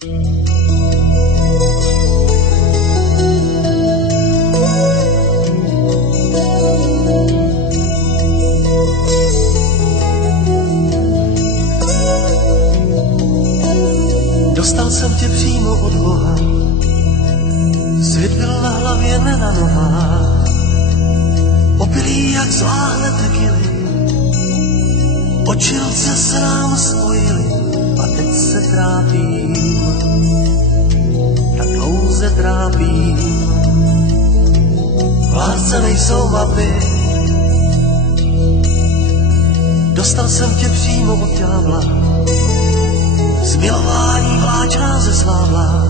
Dostal jsem tě přímo od Boha, svět byl na hlavě, ne na nohách, opilý jak z láhve tekily, oči ruce se nám spojily a teď se trápím, tak dlouze trápím. V lásce nejsou mapy, dostal jsem tě přímo od ďábla, zmilování vláčná ze svábla,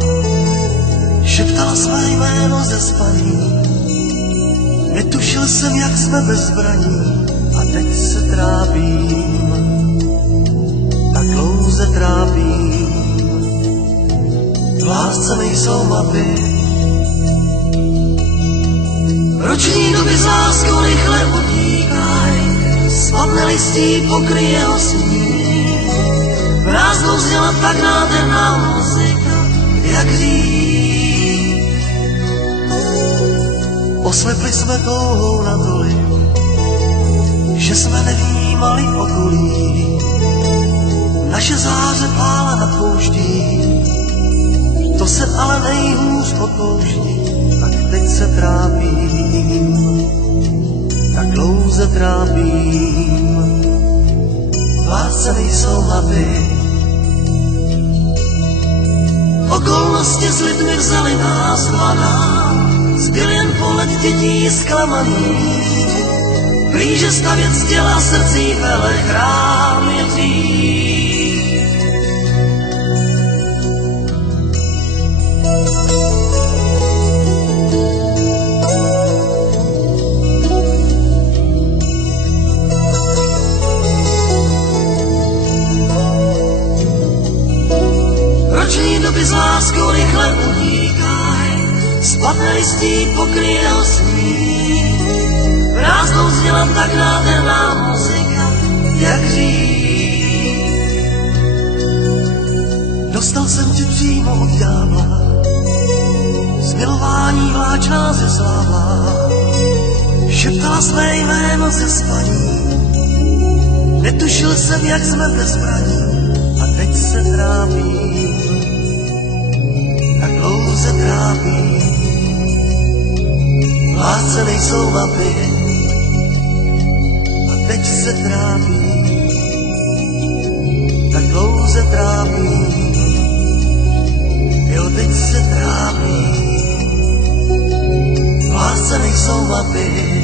šeptala své jméno ze spaní. Netušil jsem, jak jsme bez zbraní, a teď se trápím, tak dlouze trápím. V lásce nejsou mapy, roční doby s láskou rychle utíkaj, spadne listí, pokryje ho sníh. Prázdnou zněla tak nádherná muzika, jak hřích. Oslepli jsme touhou natolik, že jsme nevnímali okolí. Naše záře pála na pouští, to se ale nejhůř opouští. Tak teď se trápím, tak dlouze trápím. V lásce nejsou mapy, okolnosti s lidmi vzali nás mladá, zbyl jen pohled dětí zklamaných. Blíže stavět z těla srdcí vele chrám je dřív. Roční doby s láskou rychle utíkaj, spadne listí, pokryje ho sníh. Prázdnou zněla tak nádherná muzika, jak hřích. Dostal jsem tě přímo od ďábla, zmilování vláčná ze sláva, šeptala své jméno ze spaní. Netušil jsem, jak jsme bez zbraní, a teď se trápím, tak dlouze trápím. V lásce nejsou mapy, a teď se trápím, tak dlouze trápím. Jo, teď se trápím. V lásce nejsou mapy,